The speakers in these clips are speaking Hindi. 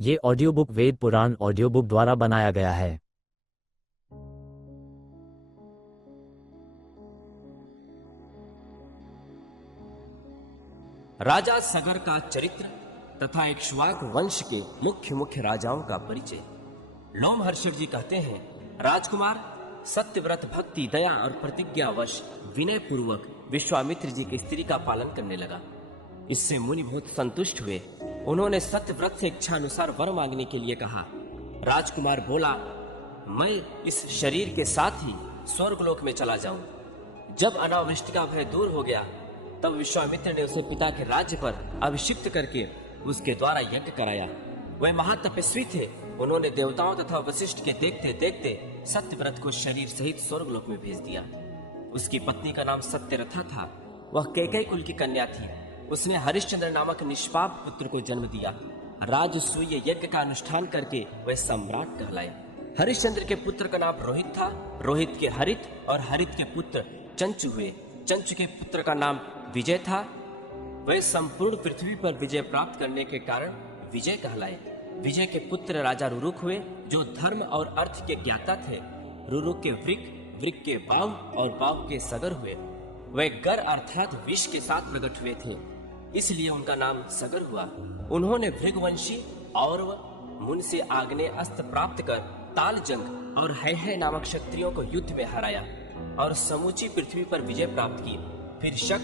ये audio book Veda Purana audio book द्वारा बनाया गया है। राजा सगर का चरित्र तथा इक्ष्वाकु वंश के मुख्य मुख्य राजाओं का परिचय। लोमहर्षक जी कहते हैं, राजकुमार सत्यव्रत भक्ति दया और प्रतिज्ञावश विनय पूर्वक विश्वामित्र जी की स्त्री का पालन करने लगा। इससे मुनि बहुत संतुष्ट हुए। उन्होंने सत्यव्रत से इच्छा अनुसार वर मांगने के लिए कहा। राजकुमार बोला, मैं इस शरीर के साथ ही स्वर्गलोक में चला जाऊं। जब अनावृष्टि का भय दूर हो गया तब विश्वामित्र ने उसे पिता के राज्य पर अभिषिक्त करके उसके द्वारा यज्ञ कराया। वह महातपस्वी थे। उन्होंने देवताओं तथा वशिष्ठ के देखते देखते सत्यव्रत को शरीर सहित स्वर्गलोक में भेज दिया। उसकी पत्नी का नाम सत्यरथा था। वह कैकेयी कुल की कन्या थी। उसने हरिश्चंद्र नामक निष्पाप पुत्र को जन्म दिया। राजसूय यज्ञ का अनुष्ठान करके वह सम्राट कहलाए। हरिश्चंद्र के पुत्र का नाम रोहित था। रोहित के हरित और हरित के पुत्र चंचु हुए। चंचु के पुत्र का नाम विजय था। वह संपूर्ण पृथ्वी पर विजय प्राप्त करने के कारण विजय कहलाए। विजय के पुत्र राजा रुरुक हुए, जो धर्म और अर्थ के ज्ञाता थे। रुरुक के वृक, वृक के बाव और बाव के सगर हुए। वह गर अर्थात विष के साथ प्रकट हुए थे, इसलिए उनका नाम सगर हुआ। उन्होंने भृगवंशी और मुन से आग्नेय अस्त्र प्राप्त कर तालजंग और है नामक क्षत्रियों को युद्ध में हराया और समूची पृथ्वी पर विजय प्राप्त की। फिर शक,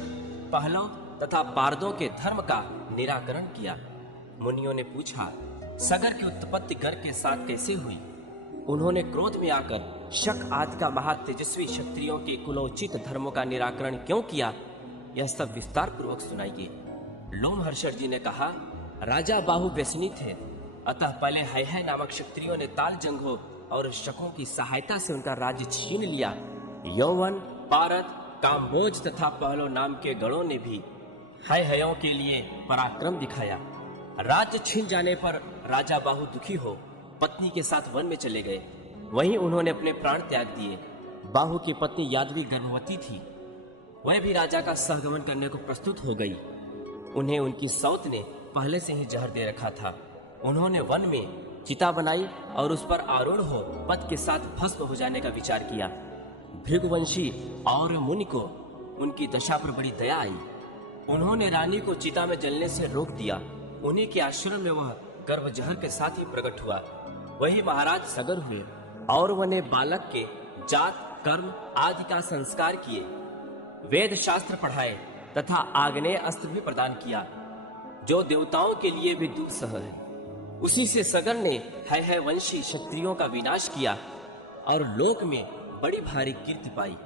पहलव तथा पारदों के धर्म का निराकरण किया। मुनियों ने पूछा, सगर की उत्पत्ति गर के साथ कैसे हुई? उन्होंने क्रोध में आकर शक आदि का महातेजस्वी क्षत्रियों के कुलोचित धर्मों का निराकरण क्यों किया, यह सब विस्तार पूर्वक सुनाइए। लोमहर्षक जी ने कहा, राजा बाहु व्यसनी थे, अतः पहले है नामक क्षत्रियों ने तालजंगों और शकों की सहायता से उनका राज्य छीन लिया। यौवन, पारद, काम्बोज तथा पहलो नाम के गणों ने भी हयों के लिए पराक्रम दिखाया। राज्य छीन जाने पर राजा बाहु दुखी हो पत्नी के साथ वन में चले गए। वहीं उन्होंने अपने प्राण त्याग दिए। बाहु की पत्नी यादवी गर्भवती थी। वह भी राजा का सहगमन करने को प्रस्तुत हो गई। उन्हें उनकी सौत ने पहले से ही जहर दे रखा था। उन्होंने वन में चिता बनाई और उस पर आरूढ़ हो पति के साथ भस्म हो जाने का विचार किया। भृगुवंशी और मुनि को उनकी दशा पर बड़ी दया आई। उन्होंने रानी को चिता में जलने से रोक दिया। उन्हीं के आश्रम में वह गर्भ जहर के साथ ही प्रकट हुआ। वही महाराज सगर हुए और उन्हें बालक के जात, कर्म आदि का संस्कार किए, वेद शास्त्र पढ़ाए तथा आग्नेय अस्त्र भी प्रदान किया, जो देवताओं के लिए भी दुस्सह है। उसी से सगर ने है वंशी क्षत्रियों का विनाश किया और लोक में बड़ी भारी कीर्ति पाई।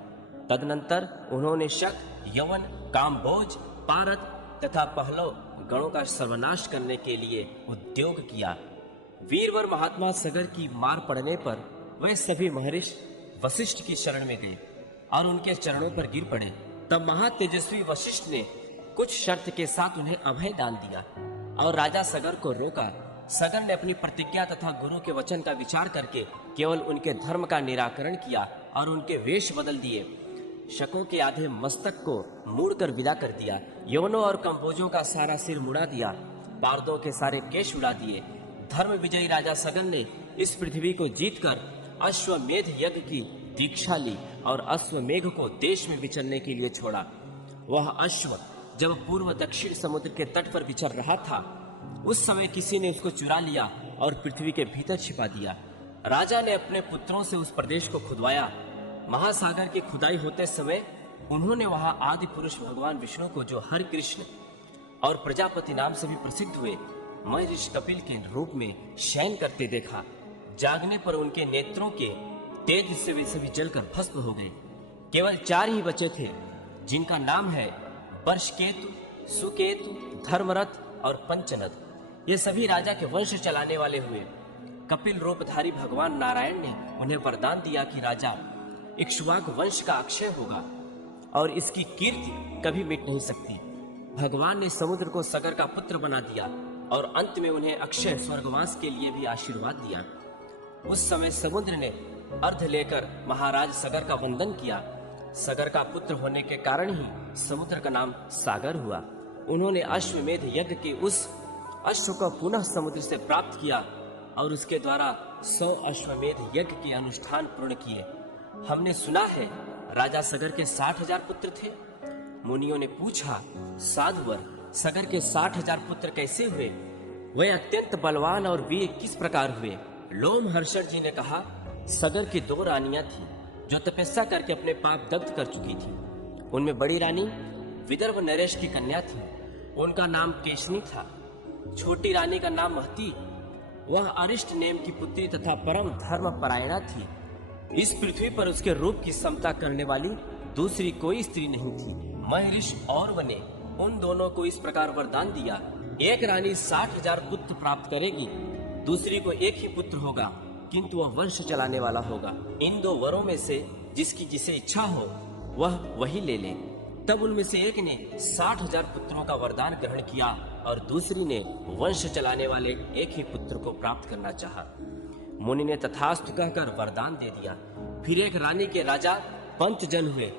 तदनंतर उन्होंने शक, यवन, काम्बोज, पारद तथा पहलव गणों का सर्वनाश करने के लिए उद्योग किया। वीरवर महात्मा सगर की मार पड़ने पर वह सभी महर्षि वशिष्ठ की शरण में गए और उनके चरणों पर गिर पड़े। तब महातेजस्वी वशिष्ठ ने कुछ शर्त के साथ उन्हें अभय दान दिया और राजा सगर को रोका। सगर ने अपनी प्रतिज्ञा तथा गुरु के वचन का विचार करके केवल उनके धर्म का निराकरण किया और उनके वेश बदल दिए। शकों के आधे मस्तक को मोड़कर विदा कर दिया। यवनों और कंबोजों का सारा सिर मुड़ा दिया। पारदों के सारे केश उड़ा दिए। धर्म विजयी राजा सगर ने इस पृथ्वी को जीतकर अश्वमेध यज्ञ की दीक्षा ली और अश्वमेघ को देश में विचरने के लिए छोड़ा। वह अश्व जब पूर्व दक्षिण समुद्र के तट पर विचर रहा था, उस समय किसी ने उसको चुरा लिया और पृथ्वी के भीतर छिपा दिया। राजा ने अपने पुत्रों से उस प्रदेश को खुदवाया। महासागर की खुदाई होते समय उन्होंने वहां आदि पुरुष भगवान विष्णु को, जो हर कृष्ण और प्रजापति नाम से भी प्रसिद्ध हुए, महर्षि कपिल के रूप में शयन करते देखा। जागने पर उनके नेत्रों के तेज से वे सभी जलकर भस्म हो गए। केवल 4 ही बचे थे, जिनका नाम है वर्षकेतु, सुकेतु, धर्मरथ और पंचनद। ये सभी राजा के वंश चलाने वाले हुए। कपिल रूपधारी भगवान नारायण ने उन्हें वरदान दिया कि राजा इक्ष्वाकु वंश का अक्षय होगा और इसकी कीर्ति कभी मिट नहीं सकती। भगवान ने समुद्र को सगर का पुत्र बना दिया और अंत में उन्हें अक्षय स्वर्गवास के लिए भी आशीर्वाद दिया। उस समय समुद्र ने अर्ध लेकर महाराज सगर का वंदन किया। सगर का पुत्र होने के कारण ही समुद्र का नाम सागर हुआ। उन्होंने अश्वमेध यज्ञ के उस अश्व को पुनः समुद्र से प्राप्त किया और उसके द्वारा 100 अश्वमेध यज्ञ के अनुष्ठान पूर्ण किए। हमने सुना है राजा सगर के 60,000 पुत्र थे। मुनियों ने पूछा, साधुवर, सगर के 60,000 पुत्र कैसे हुए? वे अत्यंत बलवान और वीर किस प्रकार हुए? लोमहर्षण जी ने कहा, सगर की 2 रानियां थी जो तपस्या करके अपने पाप दग्ध कर चुकी थी। उनमें बड़ी रानी विदर्भ नरेश की कन्या थी, उनका नाम केशनी था। छोटी रानी का नाम महती, वह अरिष्ट नेम की पुत्री तथा परम धर्म परायणा थी। इस पृथ्वी पर उसके रूप की समता करने वाली दूसरी कोई स्त्री नहीं थी। महर्षि और ने उन दोनों को इस प्रकार वरदान दिया, एक रानी 60,000 पुत्र प्राप्त करेगी, दूसरी को एक ही पुत्र होगा, किंतु वह वंश चलाने वाला होगा। इन 2 वरों में से जिसकी जिसे इच्छा हो वह वही ले ले। तब उनमें से एक ने 60,000 पुत्रों का वरदान ग्रहण किया और दूसरी ने वंश चलाने वाले एक ही पुत्र को प्राप्त करना चाहा। मुनि ने तथास्तु कहकर वरदान दे दिया। फिर एक रानी के राजा पंचजन हुए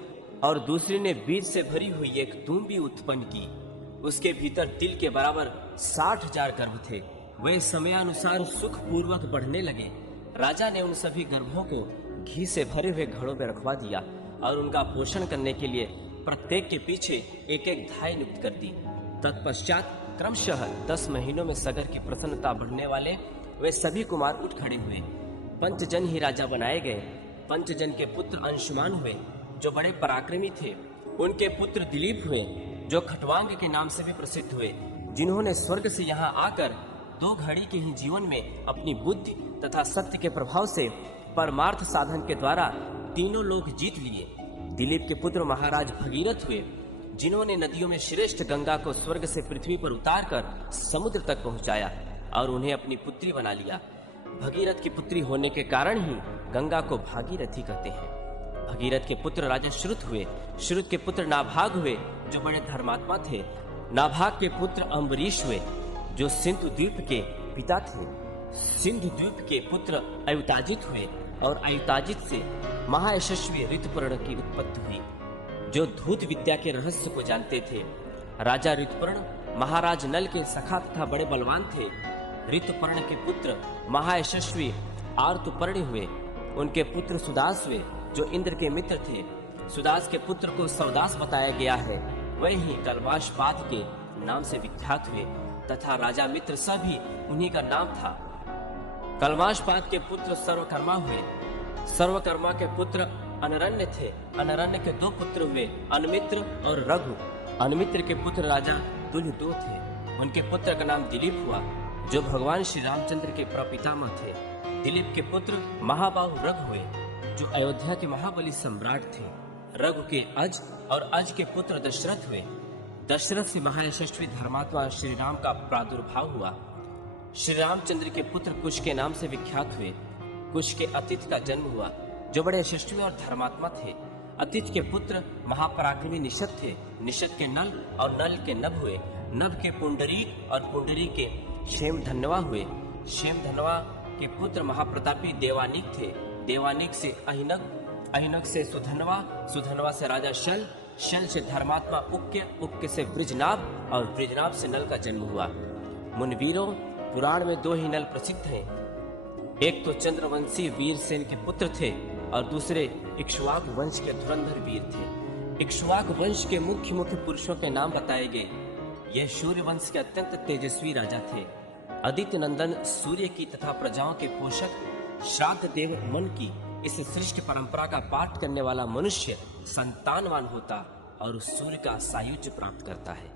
और दूसरी ने बीज से भरी हुई एक तुम्बी उत्पन्न की। उसके भीतर तिल के बराबर 60,000 गर्भ थे। वे समयानुसार सुख पूर्वक बढ़ने लगे। राजा ने उन सभी गर्भों को घी से भरे हुए घड़ों में रखवा दिया और उनका पोषण करने के लिए प्रत्येक के पीछे एक एक धाई नियुक्त कर दी। तत्पश्चात क्रमशः 10 महीनों में सगर की प्रसन्नता बढ़ने वाले वे सभी कुमार उठ खड़े हुए। पंचजन ही राजा बनाए गए। पंचजन के पुत्र अंशुमान हुए जो बड़े पराक्रमी थे। उनके पुत्र दिलीप हुए जो खटवांग के नाम से भी प्रसिद्ध हुए, जिन्होंने स्वर्ग से यहाँ आकर 2 घड़ी के ही जीवन में अपनी बुद्धि तथा सत्य के प्रभाव से परमार्थ साधन के द्वारा तीनों लोक जीत लिए। दिलीप के पुत्र महाराज भगीरथ हुए, जिन्होंने नदियों में श्रेष्ठ गंगा को स्वर्ग से पृथ्वी पर उतारकर समुद्र तक पहुंचाया और उन्हें अपनी पुत्री बना लिया। भगीरथ की पुत्री होने के कारण ही गंगा को भागीरथी कहते हैं। भगीरथ के पुत्र राजा श्रुत हुए। श्रुत के पुत्र नाभाग हुए जो बड़े धर्मात्मा थे। नाभाग के पुत्र अम्बरीश हुए जो सिंधु द्वीप के पिता थे। सिंधु द्वीप के पुत्र अयुताजित हुए और अयुताजित से महायशस्वी ऋतुपर्ण की उत्पत्ति हुई जो धूत विद्या के रहस्य को जानते थे। राजा ऋतुपर्ण महाराज नल के सखा तथा बड़े बलवान थे। ऋतुपर्ण के पुत्र महायशस्वी आर्तुपर्ण हुए। उनके पुत्र सुदास हुए जो इंद्र के मित्र थे। सुदास के पुत्र को सौदास बताया गया है, वह ही कलवाशपाद के नाम से विख्यात हुए तथा राजा मित्र सभी उन्हीं का नाम था। कलवाशपाद के पुत्र सर्वकर्मा हुए। सर्वकर्मा के पुत्र अनरण्य थे। अनरण्य के 2 पुत्र हुए, अनमित्र और रघु। अनमित्र के पुत्र राजा तुल्य 2 थे। उनके पुत्र का नाम दिलीप हुआ जो भगवान श्री रामचंद्र के प्रपितामह थे। दिलीप के पुत्र महाबाहु रघु हुए जो अयोध्या के महाबली सम्राट थे। रघु के अज और अज के पुत्र दशरथ हुए। दशरथ से महायशस्वी धर्मात्मा श्री राम का प्रादुर्भाव हुआ। श्री रामचंद्र के पुत्र कुश के नाम से विख्यात हुए। कुश के अतिथ का जन्म हुआ जो बड़े यशस्वी और धर्मात्मा थे। अतिथ के पुत्र महापराक्रमी निषद थे। निषद के नल और नल के नभ हुए। नभ के पुंडरीक और पुंडरीक के क्षेमधन्वा हुए। क्षेमधन्वा के पुत्र महाप्रतापी देवानिक थे। देवानिक से अहिनक, अहिनक से सुधन्वा, सुधन्वा से राजा शल, शल से धर्मात्मा उक्य, उक्य से वृजनाभ और वृजनाभ से नल का जन्म हुआ। मुनवीरों, पुराण में 2 ही नल प्रसिद्ध हैं। एक तो चंद्रवंशी वीरसेन के पुत्र थे और दूसरे इक्ष्वाक वंश के धुरंधर वीर थे। इक्ष्वाक वंश के मुख्य मुख्य पुरुषों के नाम बताए गए। यह सूर्य वंश के अत्यंत तेजस्वी राजा थे। आदित्य नंदन सूर्य की तथा प्रजाओं के पोषक श्राद्ध देव मन की इस श्रेष्ठ परंपरा का पाठ करने वाला मनुष्य संतानवान होता और सूर्य का सायुज्य प्राप्त करता है।